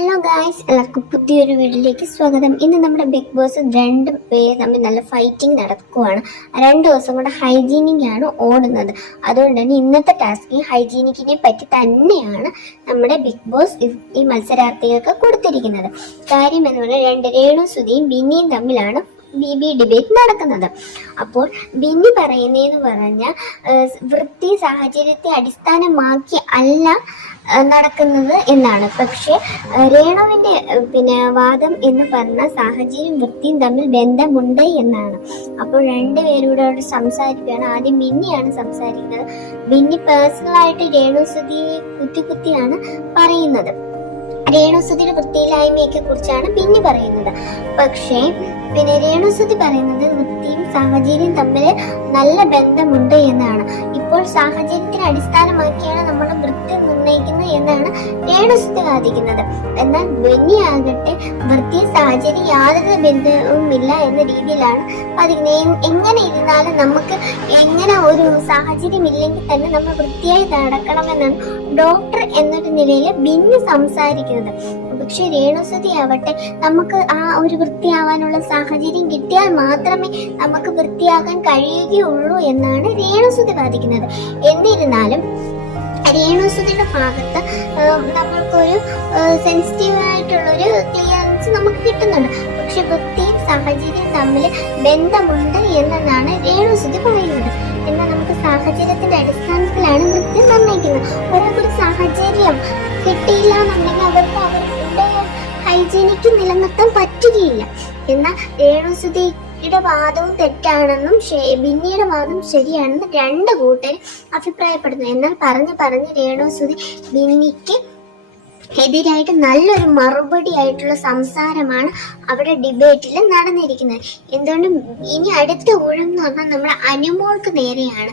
Hello guys എല്ലാവർക്കും പുതിയൊരു വീഡിയോയിലേക്ക് സ്വാഗതം. ഇന്ന് നമ്മുടെ ബിഗ് ബോസ് രണ്ട് പേര് തമ്മിൽ നല്ല ഫൈറ്റിംഗ് നടക്കുവാണ്. രണ്ട് ദിവസം കൊണ്ട് ഹൈജീനിക് ആണ് ഓടുന്നത്. അതുകൊണ്ട് തന്നെ ഇന്നത്തെ ടാസ്കിൽ ഹൈജീനിക്കിനെ പറ്റി തന്നെയാണ് നമ്മുടെ ബിഗ് ബോസ് ഈ മത്സരാർത്ഥികൾക്ക് കൊടുത്തിരിക്കുന്നത്. കാര്യം എന്ന് പറഞ്ഞാൽ രണ്ട് രേണു സുധിയും ബിന്നിയും തമ്മിലാണ് ബി ബി ഡിബേറ്റ് നടക്കുന്നത്. അപ്പോൾ ബിന്നി പറയുന്നതെന്ന് പറഞ്ഞാൽ വൃത്തി സാഹചര്യത്തെ അടിസ്ഥാനമാക്കി അല്ല നടക്കുന്നത് എന്നാണ്. പക്ഷേ രേണുവിന്റെ പിന്നെ വാദം എന്ന് പറഞ്ഞ സാഹചര്യം വൃത്തിയും തമ്മിൽ ബന്ധമുണ്ട് എന്നാണ്. അപ്പോൾ രണ്ടുപേരൂടെ അവിടെ സംസാരിക്കുകയാണ്. ആദ്യം ബിന്നിയാണ് സംസാരിക്കുന്നത്. ബിന്നി പേഴ്സണലായിട്ട് രേണു സുധിയെ കുത്തി കുത്തിയാണ് പറയുന്നത്. രേണുസുതിയുടെ വൃത്തിയില്ലായ്മയൊക്കെ കുറിച്ചാണ് പിന്നെ പറയുന്നത്. പക്ഷേ പിന്നെ രേണുസതി പറയുന്നത് വൃത്തിയും സാഹചര്യം തമ്മിൽ നല്ല ബന്ധമുണ്ട് എന്നാണ്. ഇപ്പോൾ സാഹചര്യത്തിന് അടിസ്ഥാനമാക്കിയാണ് നമ്മൾ രേണുസുതി വാദിക്കുന്നത് എന്നാൽ ബെന്നി ആകട്ടെ വൃത്തിയും സാഹചര്യം യാതൊരു ബന്ധവുമില്ല എന്ന രീതിയിലാണ് പതിക്കുന്നത്. എങ്ങനെ ഇരുന്നാലും നമുക്ക് എങ്ങനെ ഒരു സാഹചര്യം ഇല്ലെങ്കിൽ തന്നെ നമ്മൾ വൃത്തിയായി നടക്കണമെന്നാണ് ഡോക്ടർ എന്നൊരു നിലയിൽ ബിന്നി സംസാരിക്കുന്നത്. പക്ഷെ രേണുസതി ആവട്ടെ നമുക്ക് ആ ഒരു വൃത്തിയാവാനുള്ള സാഹചര്യം കിട്ടിയാൽ മാത്രമേ നമുക്ക് വൃത്തിയാകാൻ കഴിയുകയുള്ളൂ എന്നാണ് രേണുസുതി വാദിക്കുന്നത്. എന്നിരുന്നാലും രേണുസുതിയുടെ ഭാഗത്ത് നമ്മൾക്കൊരു സെൻസിറ്റീവ് ആയിട്ടുള്ളൊരു ക്ലിയറൻസ് നമുക്ക് കിട്ടുന്നുണ്ട്. പക്ഷെ വൃത്തിയും സാഹചര്യം തമ്മിൽ ബന്ധമുണ്ട് എന്നതാണ് രേണുസുതി പറയുന്നത്. എന്നാൽ നമുക്ക് സാഹചര്യത്തിന്റെ അടിസ്ഥാനത്തിലാണ് വൃത്തി നിർണയിക്കുന്നത് ഒരാൾക്കൊരു സാഹചര്യം കിട്ടിയില്ല എന്നുണ്ടെങ്കിൽ അവർക്ക് അവരുടെ ഹൈജീനിക്ക് നിലനിർത്താൻ പറ്റുകയില്ല. എന്നാൽ രേണുസുതിയുടെ വാദവും തെറ്റാണെന്നും ബിന്നിയുടെ വാദം ശരിയാണെന്നും രണ്ട് കൂട്ടർ അഭിപ്രായപ്പെടുന്നു. എന്നാൽ പറഞ്ഞ് പറഞ്ഞ് രേണുസുതി ബിന്നിക്ക് എതിരായിട്ട് നല്ലൊരു മറുപടി ആയിട്ടുള്ള സംസാരമാണ് അവിടെ ഡിബേറ്റിൽ നടന്നിരിക്കുന്നത്. എന്തുകൊണ്ടും ഇനി അടുത്ത ഊഴം എന്ന് പറഞ്ഞാൽ നമ്മുടെ അനുമോൾക്ക് നേരെയാണ്.